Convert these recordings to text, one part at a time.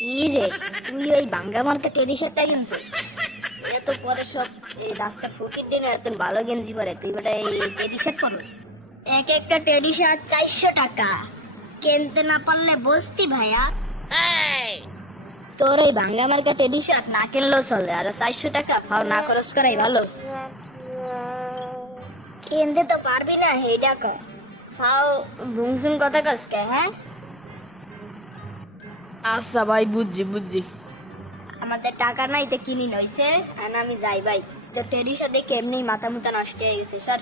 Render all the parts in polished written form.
কি রে, তুই ওই বাংলা মার্কেট টি শার্টটা কিনছিস? এত পরে সব এই রাস্তা ফুকির দিনে এত ভালো গেঞ্জি পরে তুই বেটা এই টেডি শার্ট পরস? এক একটা টেডি শার্ট 400 টাকা, কিনতে না পারলে বসতি ভাইয়া। তোর এই বাংলা মার্কেট টেডি শার্ট না কিনলেও চলে, আর 400 টাকা ফাও না খরচ করাই ভালো। কিনতে তো পারবি না হে টাকা, ফাও ভুংসুং কথা কসকে। হ্যাঁ আচ্ছা ভাই, বুঝছি বুঝছি। আমাদের টাকা নাই তো কিনি নইছে, আর আমি যাই ভাই। তো টেডি শার্ট দেখে এমনি মাথা মুথা নষ্ট হয়ে গেছে স্যার।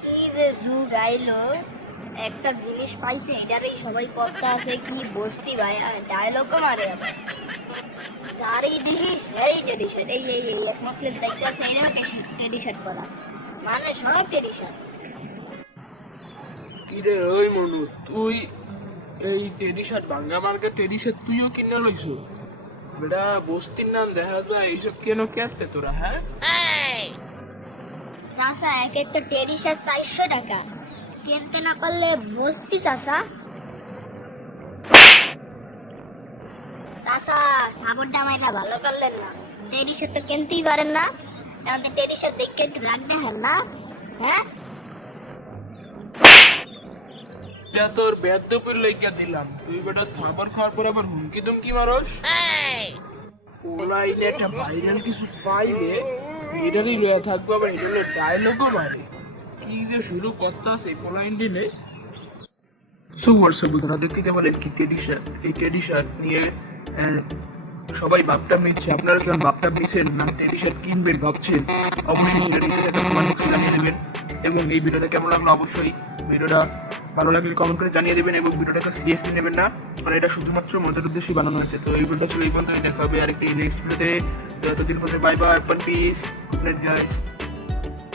কি যে যুগ আইলো, একটা জিনিস পাইছে এটারই সবাই কথা আছে কি বসতি ভাই, আর ডায়লগও মারে আবার। যারই দেখি এই টেডি শার্ট, এই এই এই একমাত্র দেখতে আছে এটাও টেডি শার্ট পরা, মানে সব টেডি শার্ট। কিরে ওই মনু, তুই এই টেডি শার্ট বাঙ্গা মার্কেট টেডি শার্ট তুইও কিনে লইছো? বেটা বস্তির নাম দেখা যায়, এইসব কেন কেনতে তোরা? হ্যাঁ চাচা, এক একটা টেডি শার্ট 400 টাকা, কিনতে না পারলে বসতি চাচা। চাচা খাবারটা আমায় ভালো করলেন না, টেডি শার্ট তো কিনতেই পারেন না, তাহলে টেডি শার্ট দেখে একটু রাগ দেখেন না। হ্যাঁ এটা তোর বেদপুর লইগা দিলাম, তুই বেটা খাবার খাওয়ার পর আবার হুমকি দুমকি মারস। অনলাইনে একটা ভাইরাল কিছু পাইলে এটারই লয়া থাকবো, আবার এটা হলো ডায়লগও মারে। কি যে শুরু করতে আছে অনলাইন দিনে। সো হোয়াটসঅ্যাপ বন্ধুরা, দেখতে বলেন কি টেডি শার্ট, এই টেডি শার্ট নিয়ে সবাই ভাবটা নিচ্ছে। আপনারা কেমন ভাবটা নিচ্ছেন না টেডি শার্ট কিনবেন ভাবছেন? অবশ্যই সেটা নিচে একটা কমেন্ট বক্সে জানিয়ে দেবেন। এবং এই ভিডিওটা কেমন লাগলো অবশ্যই ভিডিওটা ভালো লাগলে কমেন্ট করে জানিয়ে দেবেন, এবং ভিডিওটাকে সিরিয়াসলি নেবেন না, কারণ এটা শুধুমাত্র মজার উদ্দেশ্যে বানানো হয়েছে। তো এই ভিডিওটা ছিল এই পর্যন্ত, দেখা হবে আরেকটি নেক্সট ভিডিওতে। তো এতদিন পর্যন্ত bye bye, piece, good night guys.